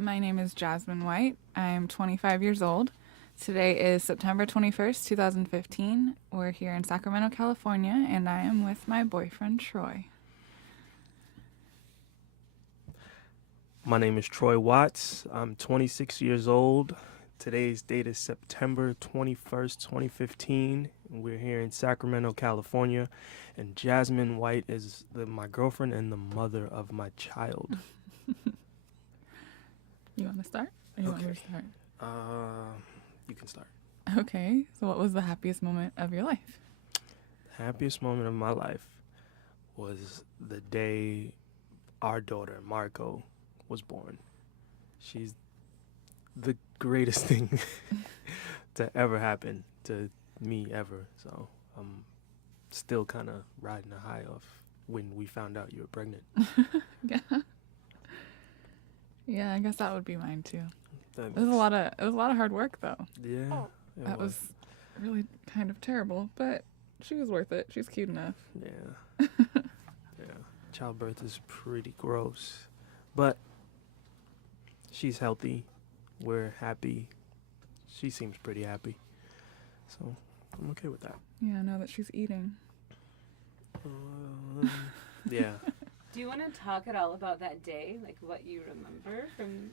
My name is Jazmin White. I'm 25 years old. Today is September 21st, 2015. We're here in Sacramento, California, and I am with my boyfriend, Troy. My name is Troy Watts. I'm 26 years old. Today's date is September 21st, 2015. We're here in Sacramento, California, and Jazmin White is my girlfriend and the mother of my child. You want to start? Or you want me to start? You can start. Okay, so what was the happiest moment of your life? The happiest moment of my life was the day our daughter, Marco, was born. She's the greatest thing to ever happen to me ever. So I'm still kind of riding a high off when we found out you were pregnant. Yeah. Yeah, I guess that would be mine too. That It was a lot of hard work though. Yeah. That was really kind of terrible, but she was worth it. She's cute enough. Yeah. Yeah. Childbirth is pretty gross. But she's healthy. We're happy. She seems pretty happy. So I'm okay with that. Yeah, now that she's eating. Yeah. Do you want to talk at all about that day? Like what you remember from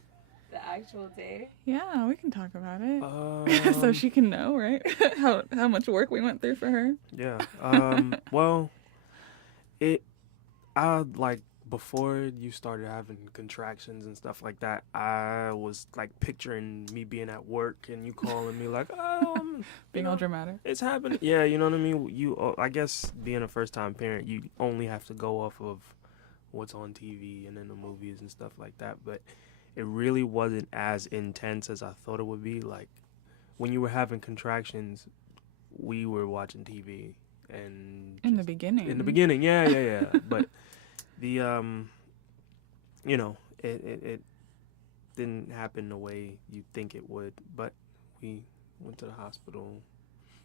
the actual day? Yeah, we can talk about it. So she can know, right? how much work we went through for her. Yeah. Well, before you started having contractions and stuff like that, I was like picturing me being at work and you calling me like, Being all dramatic. It's happening. Yeah, you know what I mean? I guess being a first-time parent, you only have to go off of what's on TV and in the movies and stuff like that. But it really wasn't as intense as I thought it would be. Like, when you were having contractions, we were watching TV. And in the beginning. Yeah. But the, it didn't happen the way you'd think it would. But we went to the hospital.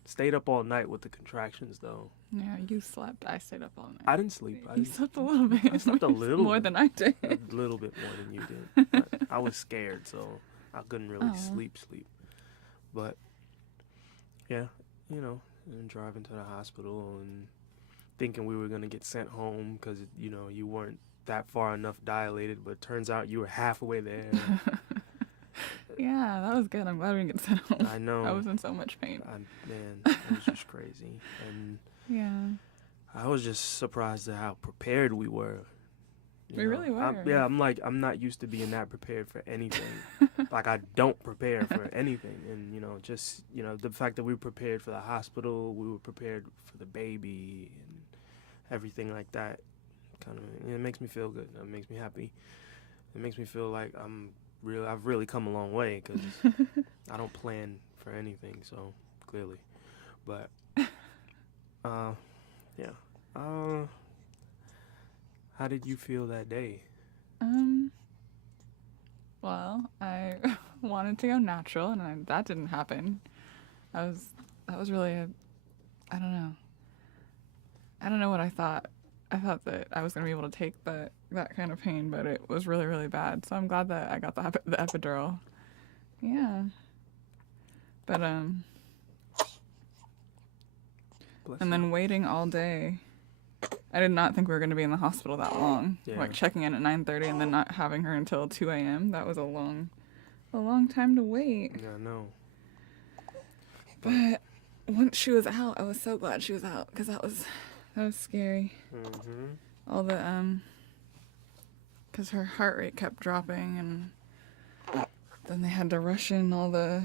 Stayed up all night with the contractions, though. Yeah, you slept. I stayed up all night. I didn't sleep. You slept a little bit. I slept a little. More than I did. A little bit more than you did. But I was scared, so I couldn't really sleep. But, yeah, and driving to the hospital and thinking we were going to get sent home because, you weren't that far enough dilated, but it turns out you were halfway there. Yeah, that was good. I'm glad we didn't get sent home. I know. I was in so much pain. Man, it was just crazy. And yeah. I was just surprised at how prepared we were. We really were. I'm not used to being that prepared for anything. Like, I don't prepare for anything. And, the fact that we were prepared for the hospital, we were prepared for the baby and everything like that, it makes me feel good. It makes me happy. It makes me feel like I've really come a long way because I don't plan for anything, so clearly. But, yeah. How did you feel that day? Well, I wanted to go natural, and that didn't happen. That was really I don't know. I don't know what I thought. I thought that I was going to be able to take that kind of pain, but it was really, really bad. So I'm glad that I got the epidural. Yeah. But, and then waiting all day. I did not think we were going to be in the hospital that long. Yeah. Like checking in at 9:30 and then not having her until 2 a.m. That was a long time to wait. Yeah, I know. But once she was out, I was so glad she was out because that was scary. Mm-hmm. All the because her heart rate kept dropping, and then they had to rush in all the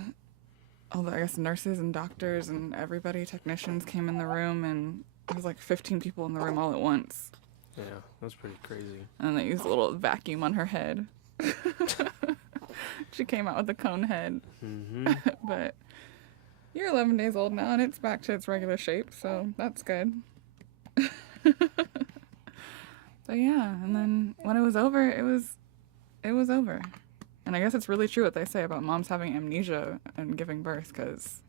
I guess nurses and doctors and everybody, technicians came in the room, and there was like 15 people in the room all at once. Yeah, that's pretty crazy. And they used a little vacuum on her head. She came out with a cone head. Mm-hmm. But you're 11 days old now, and it's back to its regular shape, so that's good. But yeah, and then when it was over, it was over. And I guess it's really true what they say about moms having amnesia and giving birth, because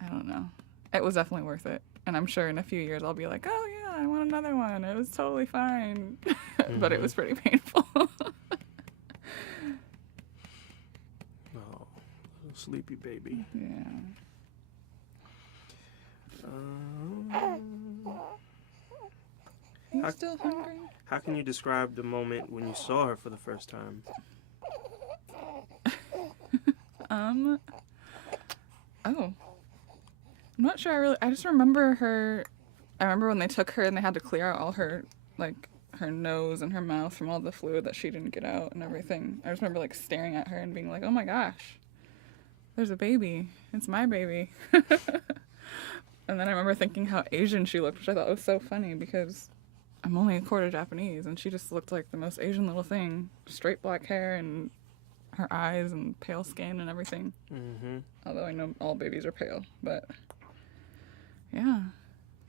I don't know. It was definitely worth it. And I'm sure in a few years I'll be like, oh yeah, I want another one. It was totally fine. But it was pretty painful. sleepy baby. Yeah. You still hungry? How can you describe the moment when you saw her for the first time? Oh. I'm not sure I just remember her. I remember when they took her and they had to clear out all her, like, her nose and her mouth from all the fluid that she didn't get out and everything. I just remember, like, staring at her and being like, oh my gosh, there's a baby. It's my baby. And then I remember thinking how Asian she looked, which I thought was so funny because I'm only a quarter Japanese and she just looked like the most Asian little thing. Straight black hair and her eyes and pale skin and everything. Mm-hmm. Although I know all babies are pale, but yeah,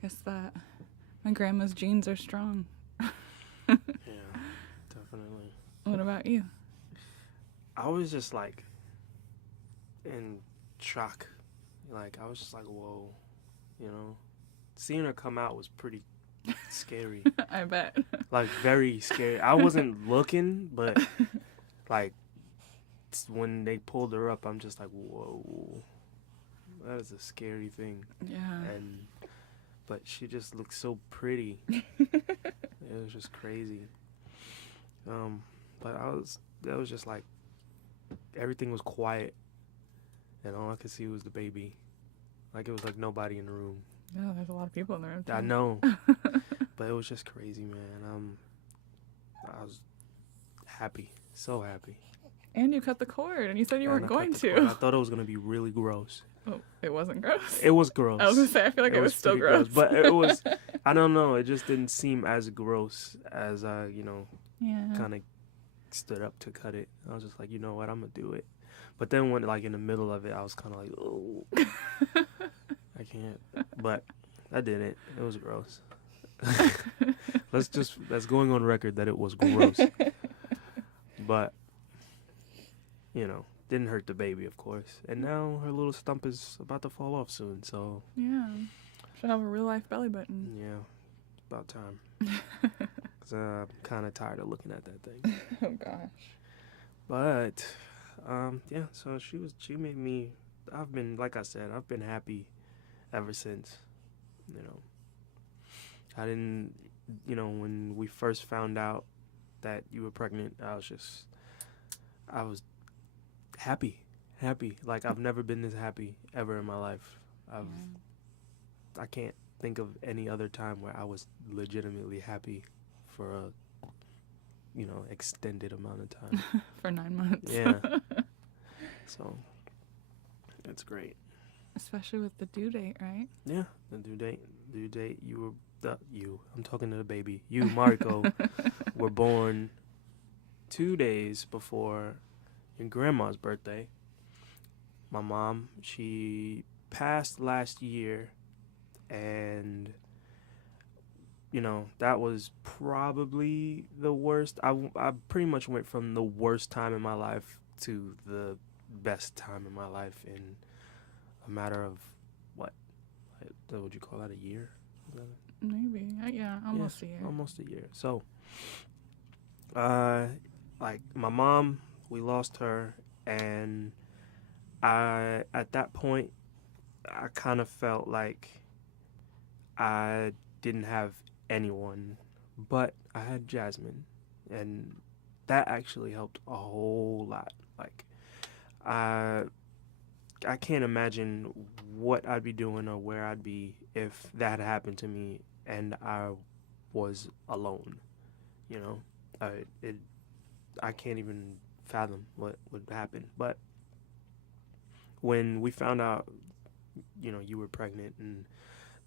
guess that my grandma's genes are strong. Yeah, definitely. What about you? I was just like in shock. Like, I was just like, whoa, you know. Seeing her come out was pretty scary. I bet. Like, very scary. I wasn't looking, but like when they pulled her up, I'm just like, whoa, that is a scary thing. Yeah. But she just looked so pretty. It was just crazy. But that was just like, everything was quiet, and all I could see was the baby. Like, it was like nobody in the room. Yeah, there's a lot of people in the room. I know, but it was just crazy, man. I was happy, so happy. And you cut the cord, and you said you And weren't I cut going the to. cord. I thought it was gonna be really gross. Oh, it wasn't gross. It was gross. I was gonna say, I feel like it was still pretty gross. But it was, I don't know, it just didn't seem as gross as I, Yeah. kind of stood up to cut it. I was just like, you know what, I'm gonna do it. But then when, like, in the middle of it, I was kind of like, oh, I can't. But I did it. It was gross. That's going on record that it was gross. But, didn't hurt the baby, of course. And now her little stump is about to fall off soon, so. Yeah. Should have a real life belly button. Yeah, it's about time. 'Cause I'm kind of tired of looking at that thing. Oh gosh. But, yeah, so she made me, like I said, I've been happy ever since, I didn't, when we first found out that you were pregnant, I was happy. Like, I've never been this happy ever in my life. I can't think of any other time where I was legitimately happy for a, extended amount of time. For 9 months. Yeah. So, it's great. Especially with the due date, right? Yeah, the due date, I'm talking to the baby. You, Marco, were born 2 days before your grandma's birthday. My mom, she passed last year, and that was probably the worst. I pretty much went from the worst time in my life to the best time in my life in a matter of what would you call that, a year? Maybe. Yeah, almost a year. Almost a year. So, like, my mom, we lost her, and at that point, I kind of felt like I didn't have anyone, but I had Jazmin, and that actually helped a whole lot. Like, I can't imagine what I'd be doing or where I'd be if that happened to me and I was alone. I can't even fathom what would happen. But when we found out, you were pregnant, and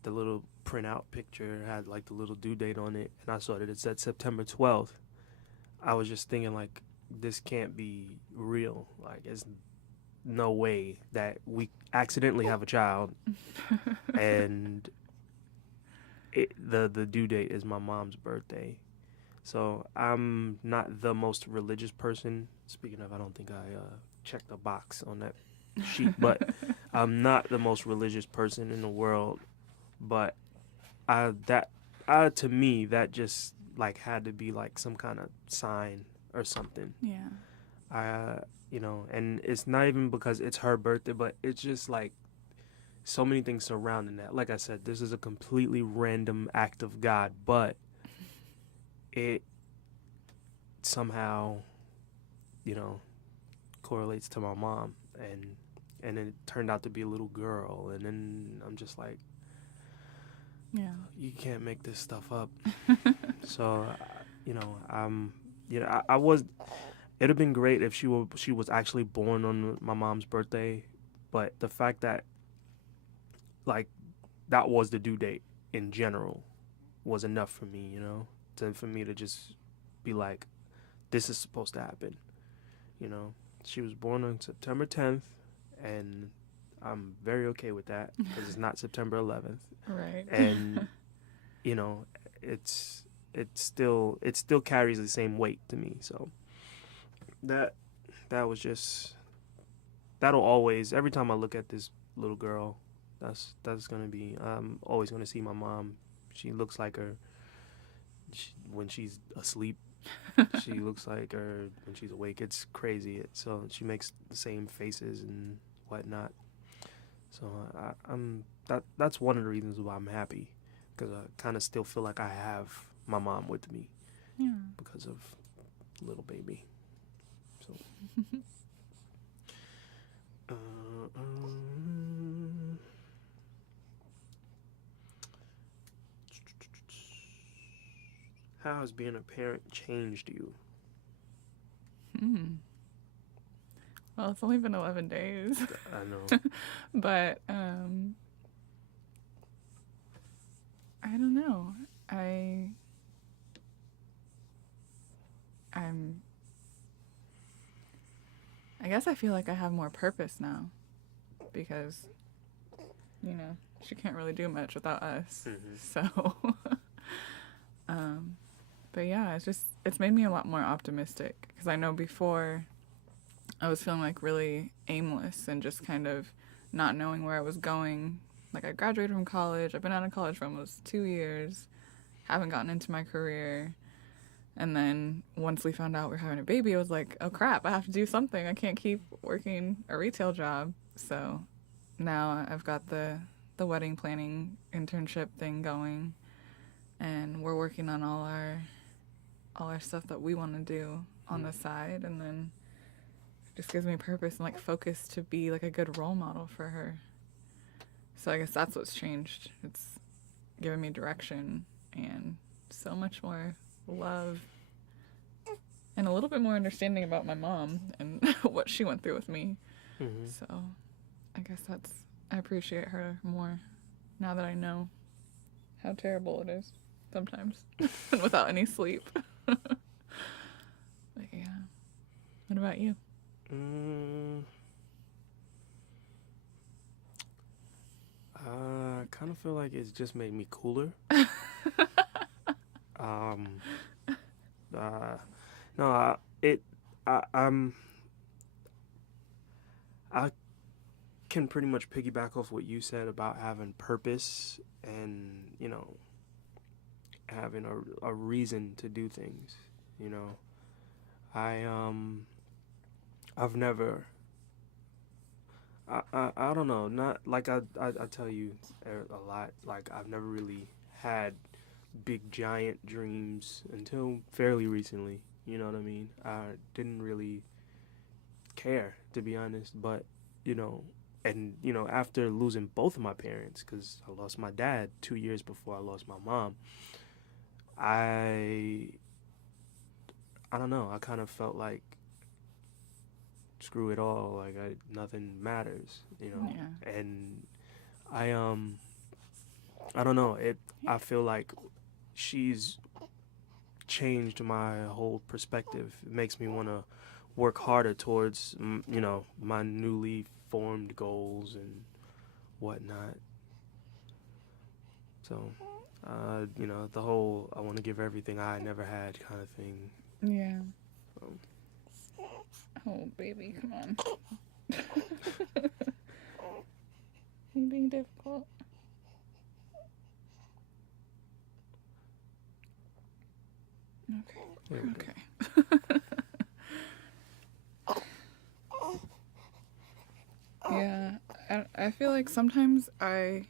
the little printout picture had, like, the little due date on it, and I saw that it said September 12th, I was just thinking, like, this can't be real. Like, it's no way that we accidentally have a child and the due date is my mom's birthday. So I'm not the most religious person. Speaking of, I don't think I checked the box on that sheet, but I'm not the most religious person in the world. But to me, that just, like, had to be, like, some kind of sign or something. Yeah. you know, and it's not even because it's her birthday, but it's just like so many things surrounding that. Like I said, this is a completely random act of God, but it somehow, you know, correlates to my mom, and it turned out to be a little girl, and then I'm just like, Yeah. you can't make this stuff up. So, you know, you know, I was. It'd have been great if she was actually born on my mom's birthday, but the fact that like that was the due date in general was enough for me, you know, for me to just be like, this is supposed to happen, you know. She was born on September 10th, and I'm very okay with that because it's not September 11th, Right. and you know, it still carries the same weight to me. So that was just, that'll always, every time I look at this little girl, that's gonna be, I'm always gonna see my mom. She looks like her when she's asleep. She looks like her when she's awake. It's crazy. So she makes the same faces and whatnot. So that's one of the reasons why I'm happy, because I kind of still feel like I have my mom with me Yeah. because of little baby. So. How has being a parent changed you? Well, it's only been 11 days. I know. But I don't know. I guess I feel like I have more purpose now, because, you know, she can't really do much without us. Mm-hmm. So but yeah, it's made me a lot more optimistic, because I know before I was feeling like really aimless and just kind of not knowing where I was going. Like, I graduated from college. I've been out of college for almost 2 years. Haven't gotten into my career. And then once we found out we were having a baby, I was like, oh crap, I have to do something. I can't keep working a retail job. So now I've got the wedding planning internship thing going, and we're working on all our stuff that we want to do on the side, and then it just gives me purpose and like focus to be like a good role model for her. So I guess that's what's changed. It's given me direction and so much more love and a little bit more understanding about my mom and what she went through with me. Mm-hmm. So I guess I appreciate her more now that I know how terrible it is sometimes without any sleep. But yeah. What about you? I kind of feel like it's just made me cooler. No, I can pretty much piggyback off what you said about having purpose and, you know, having a reason to do things. You know, I've never, I don't know, not like I tell you a lot, like I've never really had big giant dreams until fairly recently. You know what I mean? I didn't really care, to be honest, but you know, and you know, after losing both of my parents, because I lost my dad 2 years before I lost my mom, I don't know, I kind of felt like screw it all, like nothing matters, you know. Yeah. And I don't know, I feel like she's changed my whole perspective. It makes me want to work harder towards, you know, my newly formed goals and whatnot. So, you know, the whole I want to give everything I never had kind of thing. Yeah. So. Oh, baby, come on. You being difficult? Okay. Okay. I feel like sometimes I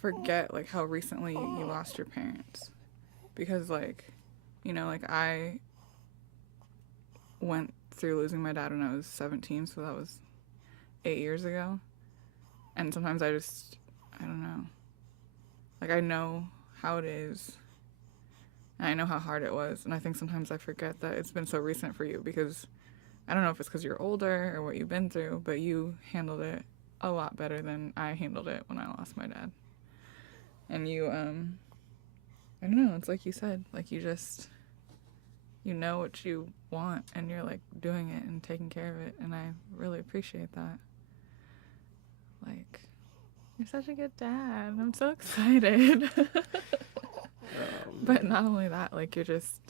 forget like how recently you lost your parents, because like, like I went through losing my dad when I was 17, so that was 8 years ago. And sometimes I don't know. Like I know how it is. And I know how hard it was, and I think sometimes I forget that it's been so recent for you, because I don't know if it's because you're older or what you've been through, but you handled it a lot better than I handled it when I lost my dad. And you, I don't know, it's like you said, like you know what you want, and you're like doing it and taking care of it, and I really appreciate that. Like, you're such a good dad. I'm so excited. But not only that, like you're just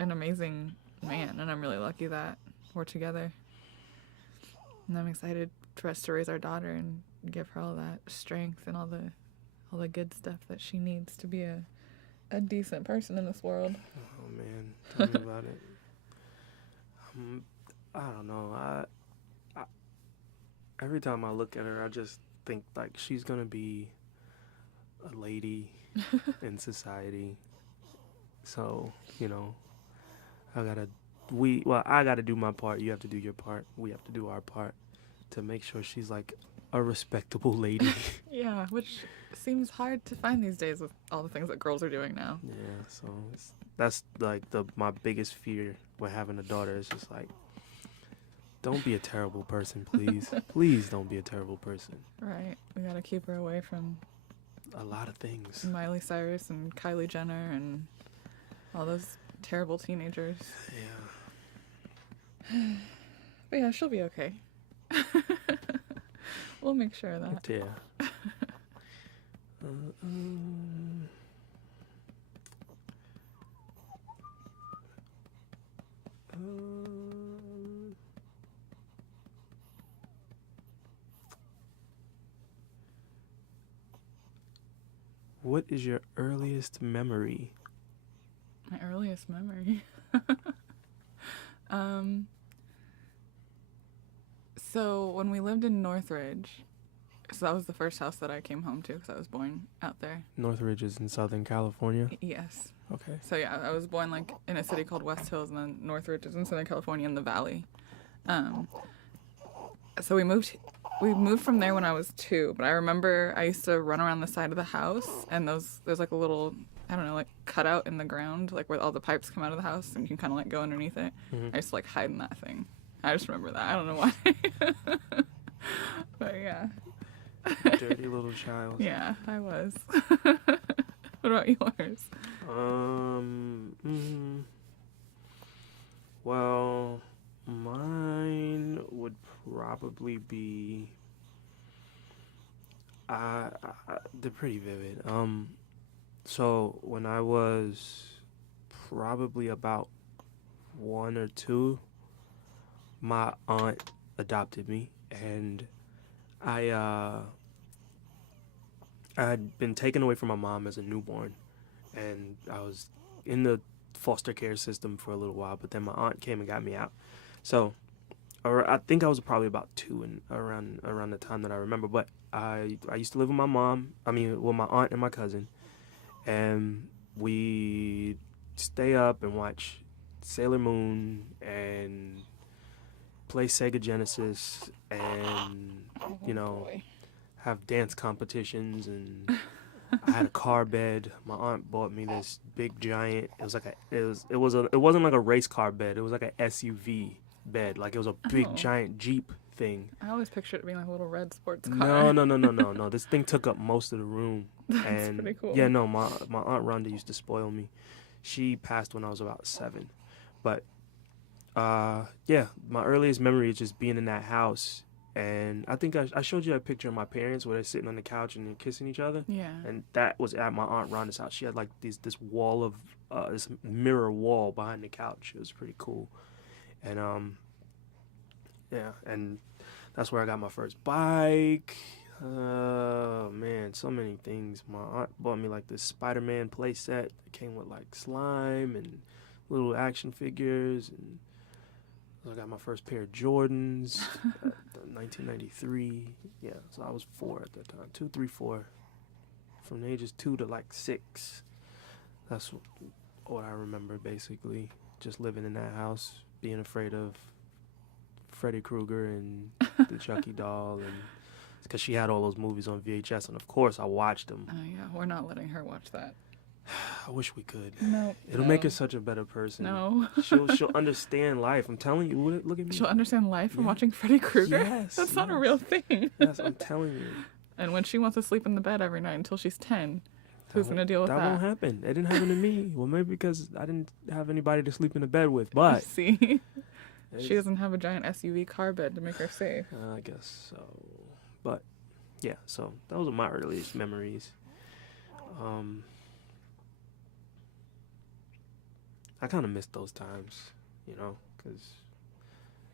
an amazing man, and I'm really lucky that we're together. And I'm excited for us to raise our daughter and give her all that strength and all the good stuff that she needs to be a decent person in this world. Oh man, tell me about it. I don't know. I every time I look at her, I just think like she's gonna be a lady in society. So I gotta do my part. You have to do your part. We have to do our part to make sure she's like a respectable lady. Yeah, which seems hard to find these days with all the things that girls are doing now. Yeah, so that's like my biggest fear with having a daughter. Is just like, don't be a terrible person, please. Please don't be a terrible person. Right. We gotta keep her away from A lot of things. Miley Cyrus and Kylie Jenner and all those terrible teenagers. Yeah. But yeah, she'll be okay. We'll make sure of that. Yeah. What is your earliest memory? My earliest memory. So when we lived in Northridge, so that was the first house that I came home to because I was born out there. Northridge is in Southern California? Yes. Okay. So yeah, I was born like in a city called West Hills, and then Northridge is in Southern California in the valley. So we moved from there when I was 2, but I remember I used to run around the side of the house, and there's like a little, I don't know, like cutout in the ground, like where all the pipes come out of the house, and you can kind of like go underneath it. Mm-hmm. I used to like hide in that thing. I just remember that. I don't know why. But yeah. Dirty little child. Yeah, I was. What about yours? Well, mine would probably be they're pretty vivid. So when I was probably about 1 or 2, my aunt adopted me, and I had been taken away from my mom as a newborn, and I was in the foster care system for a little while, but then my aunt came and got me out. So I think I was probably about 2 and around the time that I remember, but I used to live with my aunt and my cousin, and we stay up and watch Sailor Moon and play Sega Genesis and have dance competitions, and I had a car bed. My aunt bought me this big giant. It wasn't like a race car bed. It was like an SUV bed. Like it was a big giant Jeep thing. I always pictured it being like a little red sports car. No. This thing took up most of the room. That's pretty cool. Yeah, no, my aunt Rhonda used to spoil me. She passed when I was about 7. But yeah, my earliest memory is just being in that house. And I think I showed you that picture of my parents where they're sitting on the couch and they're kissing each other. Yeah. And that was at my Aunt Rhonda's house. She had like this wall of this mirror wall behind the couch. It was pretty cool. And yeah, and that's where I got my first bike. Man, so many things. My aunt bought me like this Spider-Man play set. It came with like slime and little action figures and I got my first pair of Jordans, 1993. Yeah, so I was 4 at that time. 2, 3, 4. From the ages 2 to like 6. That's what I remember basically. Just living in that house, being afraid of Freddy Krueger and the Chucky doll, and because she had all those movies on VHS, and of course I watched them. Oh yeah, we're not letting her watch that. I wish we could. No. It'll make her such a better person. No. She'll understand life. I'm telling you. Look at me. She'll understand life from watching Freddy Krueger? Yes. That's not a real thing. Yes, I'm telling you. And when she wants to sleep in the bed every night until she's 10, who's going to deal with that? That won't happen. It didn't happen to me. Well, maybe because I didn't have anybody to sleep in the bed with, but... See? She doesn't have a giant SUV car bed to make her safe. I guess so. But, yeah, so those are my earliest memories. I kind of miss those times, you know, because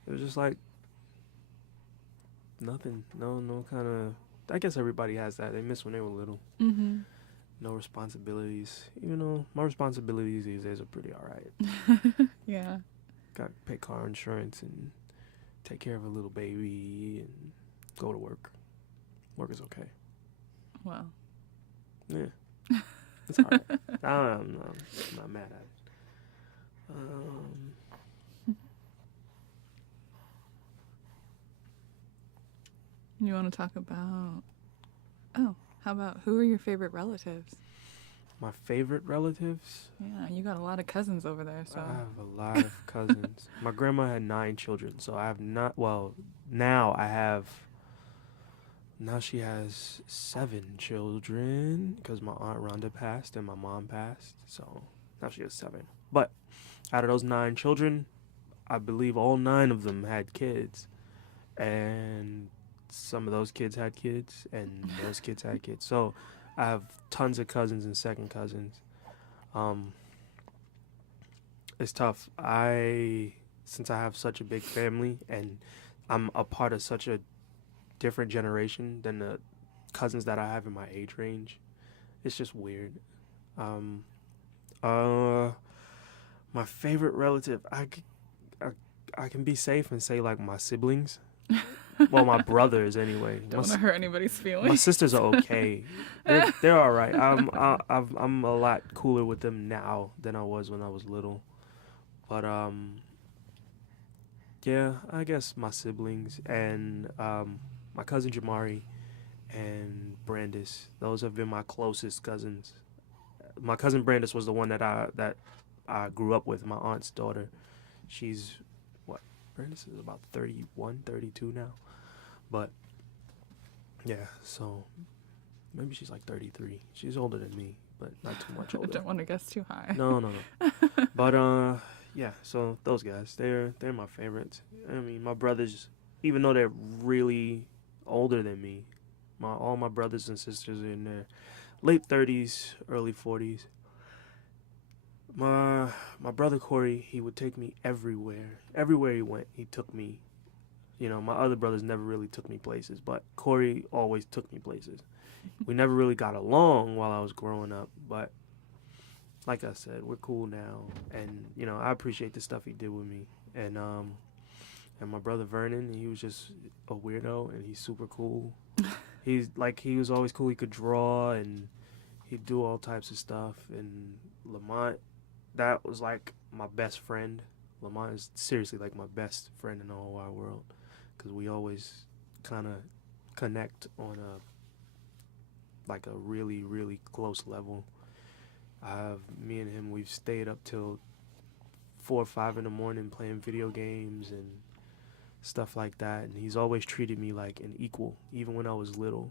it was just like nothing, no kind of, I guess everybody has that. They miss when they were little. Mm-hmm. No responsibilities, even though my responsibilities these days are pretty all right. Yeah. Got to pay car insurance and take care of a little baby and go to work. Work is okay. Well. Yeah. It's all right. I'm not mad at it. You want to talk about... Oh, how about who are your favorite relatives? My favorite relatives? Yeah, you got a lot of cousins over there, so... I have a lot of cousins. My grandma had 9 children, so I have not... Well, now she has 7 children because my Aunt Rhonda passed and my mom passed, so now she has 7. But out of those 9 children, I believe all 9 of them had kids. And some of those kids had kids, and those kids had kids. So I have tons of cousins and second cousins. It's tough. Since I have such a big family, and I'm a part of such a different generation than the cousins that I have in my age range, it's just weird. My favorite relative, I can be safe and say like my siblings. Well, my brothers anyway. Don't want to hurt anybody's feelings. My sisters are okay. They're all right. I'm a lot cooler with them now than I was when I was little. But yeah, I guess my siblings and my cousin Jamari and Brandis. Those have been my closest cousins. My cousin Brandis was the one that I grew up with, my aunt's daughter. She's, what, Brandis is about 31, 32 now. But, yeah, so maybe she's like 33. She's older than me, but not too much older. I don't want to guess too high. No. But, yeah, so those guys, they're my favorites. I mean, my brothers, even though they're really older than me, all my brothers and sisters are in their late 30s, early 40s. My brother Corey, he would take me everywhere. Everywhere he went, he took me. You know, my other brothers never really took me places, but Corey always took me places. We never really got along while I was growing up, but like I said, we're cool now. And, you know, I appreciate the stuff he did with me. And my brother Vernon, he was just a weirdo, and he's super cool. He was always cool. He could draw, and he'd do all types of stuff. And Lamont, that was like my best friend. Lamont is seriously like my best friend in the whole wide world, because we always kind of connect on a really, really close level. Me and him, we've stayed up till 4 or 5 in the morning playing video games and stuff like that. And he's always treated me like an equal. Even when I was little,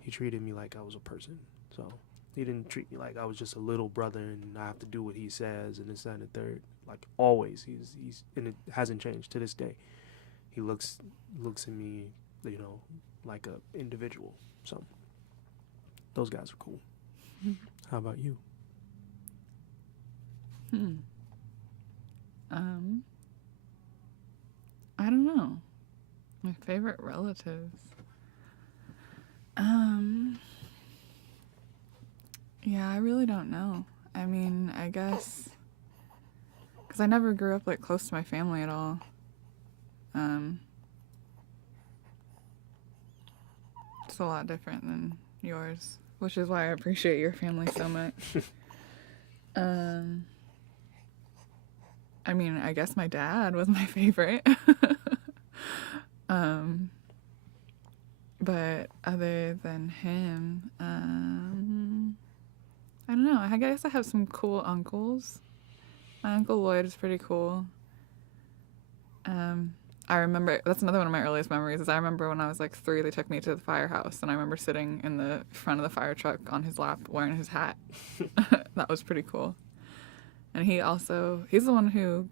he treated me like I was a person. So he didn't treat me like I was just a little brother and I have to do what he says and this, that, and the third. Like always, he's and it hasn't changed to this day. He looks at me, you know, like a individual. So those guys are cool. How about you? I don't know. My favorite relatives. Yeah, I really don't know. I mean, I guess because I never grew up like close to my family at all. It's a lot different than yours, which is why I appreciate your family so much. I mean, I guess my dad was my favorite. But other than him, I don't know. I guess I have some cool uncles. My Uncle Lloyd is pretty cool. I remember, that's another one of my earliest memories, is I remember when I was like 3, they took me to the firehouse, and I remember sitting in the front of the fire truck on his lap wearing his hat. That was pretty cool. And he's the one who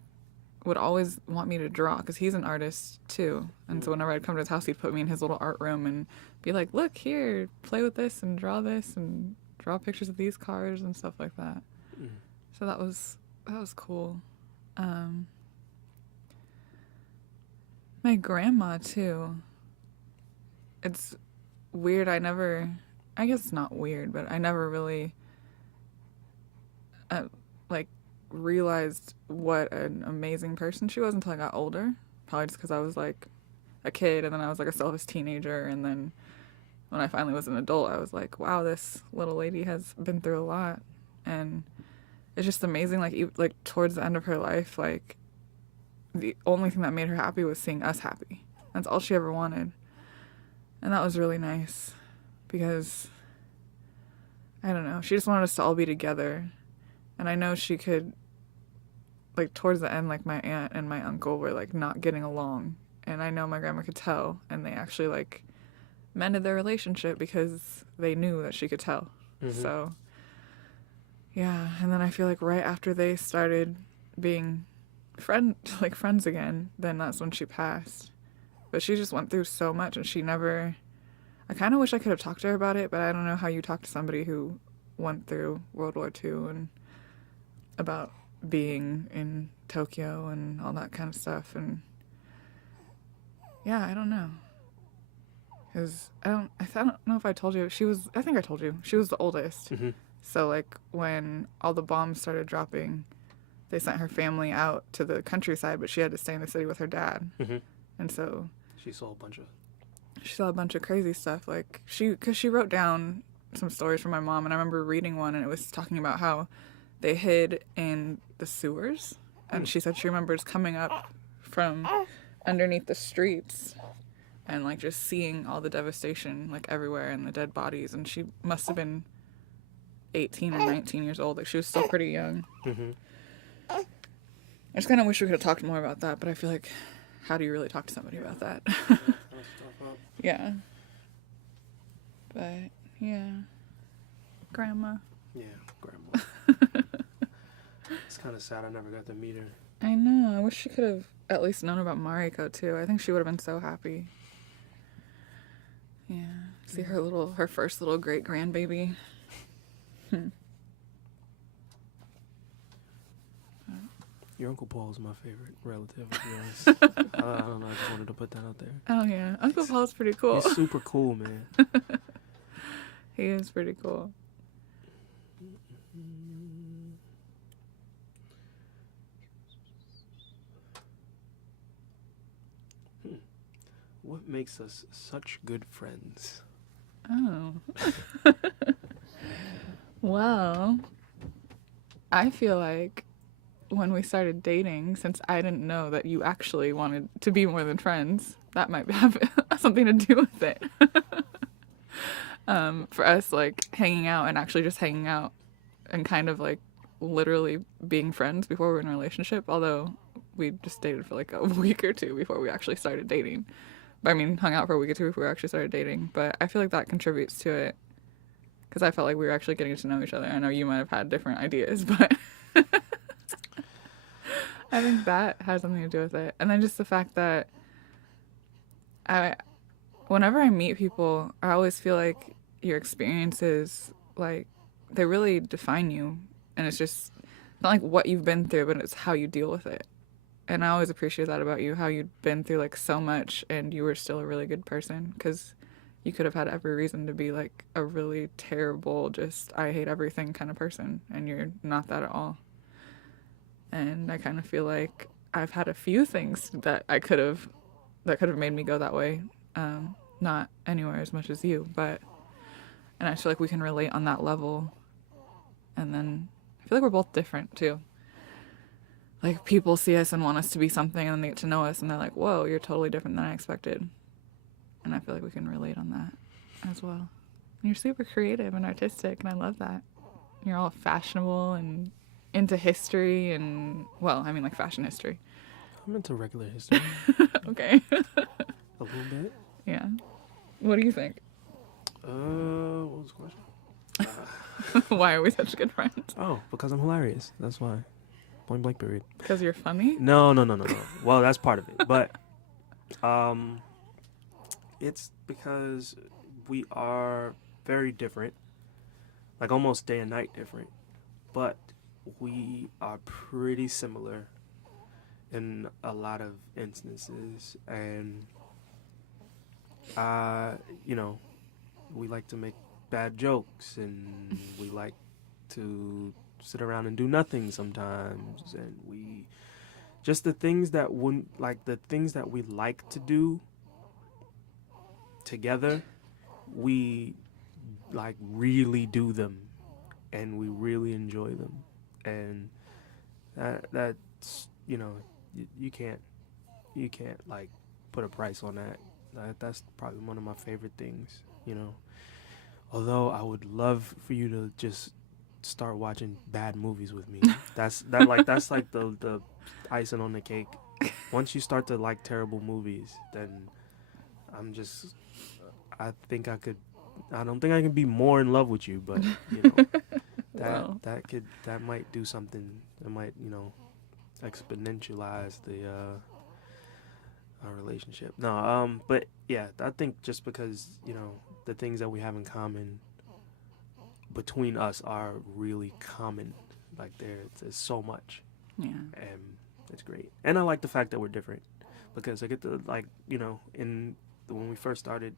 would always want me to draw, because he's an artist too. And so whenever I'd come to his house, he'd put me in his little art room and be like, look here, play with this and draw pictures of these cars and stuff like that. So that was cool. My grandma too. It's weird. I guess it's not weird, but I never really realized what an amazing person she was until I got older. Probably just because I was like a kid, and then I was like a selfish teenager, and then when I finally was an adult, I was like, wow, this little lady has been through a lot. And it's just amazing, like towards the end of her life, like the only thing that made her happy was seeing us happy. That's all she ever wanted. And that was really nice, because I don't know, she just wanted us to all be together. And I know she could, like, towards the end, like, my aunt and my uncle were, like, not getting along. And I know my grandma could tell. And they actually, like, mended their relationship because they knew that she could tell. Mm-hmm. So, yeah. And then I feel like right after they started being friends again, then that's when she passed. But she just went through so much, and I kind of wish I could have talked to her about it, but I don't know how you talk to somebody who went through World War II and about being in Tokyo and all that kind of stuff. And yeah, I don't know, because I don't know if I told you, I think I told you, she was the oldest. Mm-hmm. So like when all the bombs started dropping, they sent her family out to the countryside, but she had to stay in the city with her dad. Mm-hmm. And so she saw a bunch of crazy stuff. Like because she wrote down some stories from my mom, and I remember reading one, and it was talking about how they hid in the sewers, and she said she remembers coming up from underneath the streets and like just seeing all the devastation like everywhere and the dead bodies, and she must have been 18 or 19 years old. Like she was still pretty young. Mm-hmm. I just kind of wish we could have talked more about that, but I feel like, how do you really talk to somebody about that? Yeah. But yeah, grandma. Yeah, grandma. It's kind of sad I never got to meet her. I know. I wish she could have at least known about Mariko too. I think she would have been so happy. Yeah. See her first little great grandbaby. Your Uncle Paul's my favorite relative, to be honest. I don't know, I just wanted to put that out there. Oh yeah, Uncle Paul's pretty cool. He's super cool, man. He is pretty cool. What makes us such good friends? Oh. Well, I feel like when we started dating, since I didn't know that you actually wanted to be more than friends, that might have something to do with it. For us, like, hanging out and actually just hanging out and kind of, like, literally being friends before we were in a relationship, although we just dated for, like, a week or two before we actually started dating. But, I mean, hung out for a week or two before we actually started dating. But I feel like that contributes to it, because I felt like we were actually getting to know each other. I know you might have had different ideas, but I think that has something to do with it. And then just the fact that whenever I meet people, I always feel like your experiences, like, they really define you. And it's just not like what you've been through, but it's how you deal with it. And I always appreciate that about you, how you'd been through, like, so much and you were still a really good person, because you could have had every reason to be, like, a really terrible, just I hate everything kind of person, and you're not that at all. And I kind of feel like I've had a few things that I could have that could have made me go that way. Not anywhere as much as you, and I feel like we can relate on that level. And then I feel like we're both different too. Like, people see us and want us to be something, and then they get to know us and they're like, whoa, you're totally different than I expected. And I feel like we can relate on that as well. And you're super creative and artistic, and I love that. You're all fashionable and into history and, well, I mean, like, fashion history. I'm into regular history. Okay. A little bit. Yeah. What do you think? What was the question? Why are we such good friends? Oh, because I'm hilarious. That's why. Point blank period. Because you're funny? No. Well, that's part of it. But it's because we are very different. Like, almost day and night different. But we are pretty similar in a lot of instances. And, we like to make bad jokes, and we like to sit around and do nothing sometimes, and we just the things that we like to do together, we like really do them, and we really enjoy them, and that's you can't like put a price on that. That's probably one of my favorite things, although I would love for you to just start watching bad movies with me. That's like the icing on the cake. Once you start to like terrible movies, then I don't think I can be more in love with you, but that might do something. That might exponentialize our relationship. No, but yeah, I think just because the things that we have in common between us are really common. Like, there's so much. Yeah. And it's great. And I like the fact that we're different, because I get to, like, when we first started,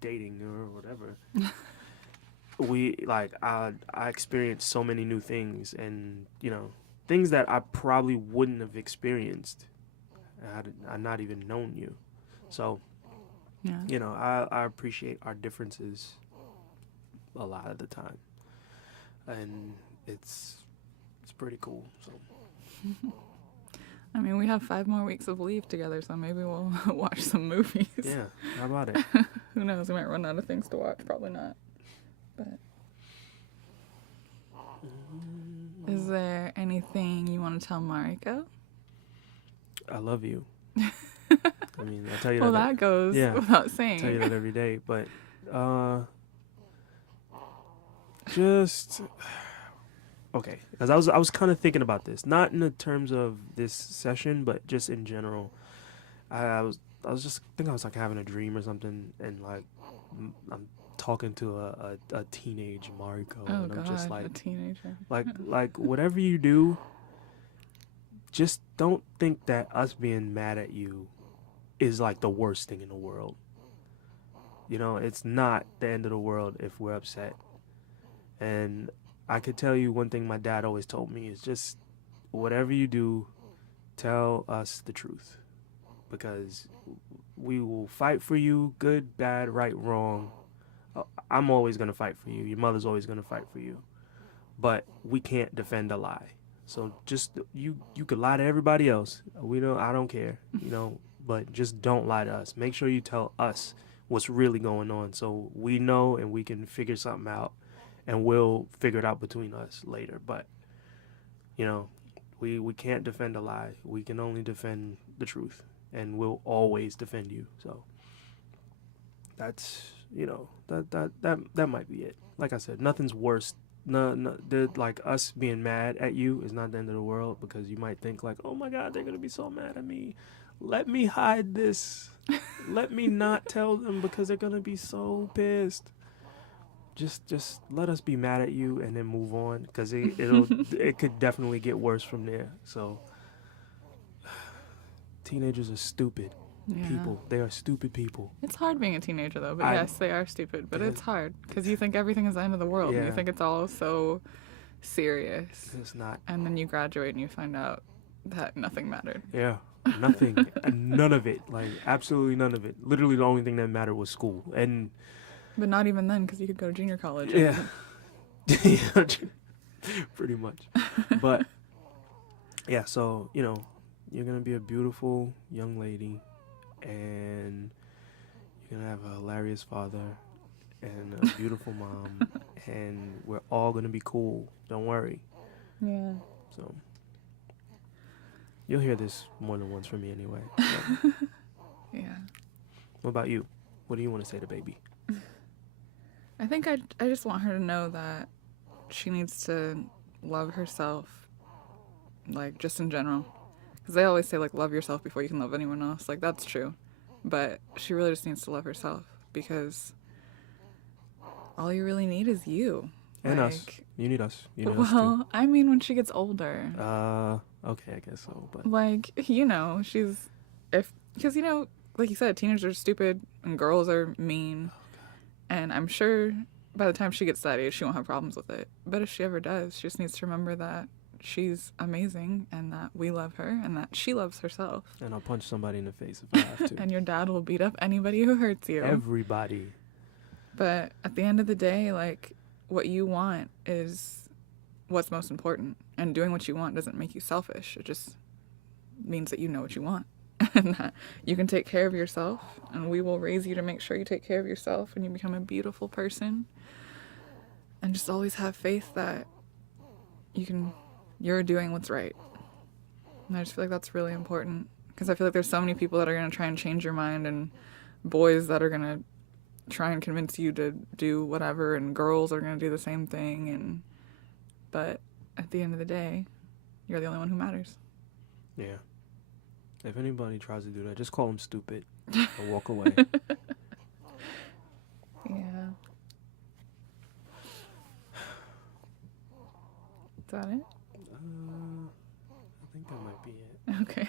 dating or whatever, I experienced so many new things, and, things that I probably wouldn't have experienced had I not even known you. So, yeah. I appreciate our differences a lot of the time, and it's pretty cool. So I mean, we have 5 more weeks of leave together, so maybe we'll watch some movies. yeah, how about it? Who knows, we might run out of things to watch. Probably not, but is there anything you want to tell Mariko? I love you. I mean, I tell you well, that. That goes without saying. I tell you that every day, but just okay. Because I was kind of thinking about this, not in the terms of this session, but just in general. I was like having a dream or something, and like I'm talking to a teenage Mariko, Oh, and I'm God, just like a teenager. like whatever you do, just don't think that us being mad at you is like the worst thing in the world. It's not the end of the world if we're upset. And I could tell you one thing my dad always told me is just whatever you do, tell us the truth, because we will fight for you, good, bad, right, wrong. I'm always going to fight for you. Your mother's always going to fight for you. But we can't defend a lie. So just you could lie to everybody else. I don't care, but just don't lie to us. Make sure you tell us what's really going on, so we know and we can figure something out, and we'll figure it out between us later. But we can't defend a lie. We can only defend the truth, and we'll always defend you. So that's that might be it. Like I said, nothing's worse. No, like us being mad at you is not the end of the world, because you might think like, oh my God, they're gonna be so mad at me. Let me hide this. Let me not tell them, because they're gonna be so pissed. Just let us be mad at you and then move on, because it could definitely get worse from there. So teenagers are stupid people. They are stupid people. It's hard being a teenager, though. But yes, they are stupid. But it's hard, because you think everything is the end of the world. And you think it's all so serious. It's not. And then you graduate and you find out that nothing mattered. Yeah. Nothing. None of it. Like, absolutely none of it. Literally the only thing that mattered was school. And, But not even then, because you could go to junior college. yeah. Yeah, pretty much. But, yeah, so, you know, you're going to be a beautiful young lady. And you're going to have a hilarious father and a beautiful mom. And we're all going to be cool. Don't worry. Yeah. So, you'll hear this more than once from me anyway. So. Yeah. What about you? What do you want to say to baby? I think I just want her to know that she needs to love herself, like, just in general. Because they always say, like, love yourself before you can love anyone else. Like, that's true. But she really just needs to love herself because all you really need is you. And like, us. You need us. You need us too. Well, I mean, when she gets older. Okay, I guess so. But Like, you know, because, you know, like you said, teenagers are stupid and girls are mean. And I'm sure by the time she gets to that age, she won't have problems with it. But if she ever does, she just needs to remember that she's amazing and that we love her and that she loves herself. And I'll punch somebody in the face if I have to. And your dad will beat up anybody who hurts you. Everybody. But at the end of the day, like, what you want is what's most important. And doing what you want doesn't make you selfish. It just means that you know what you want. And that you can take care of yourself. And we will raise you to make sure you take care of yourself and you become a beautiful person. And just always have faith that you're doing what's right. And I just feel like that's really important. Because I feel like there's so many people that are going to try and change your mind, and boys that are going to try and convince you to do whatever, and girls are going to do the same thing. But at the end of the day, you're the only one who matters. Yeah. If anybody tries to do that, just call them stupid and walk away. Yeah. Is that it? I think that might be it. Okay.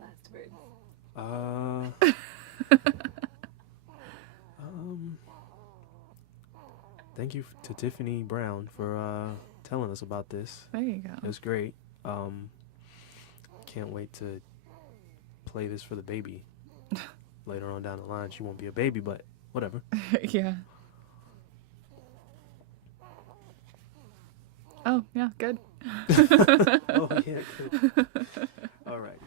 Last words. Thank you to Tiffany Brown for telling us about this. There you go. It was great. Can't wait to play this for the baby later on down the line. She won't be a baby, but whatever. Yeah. Oh, yeah, good. Oh, yeah. Good. All right.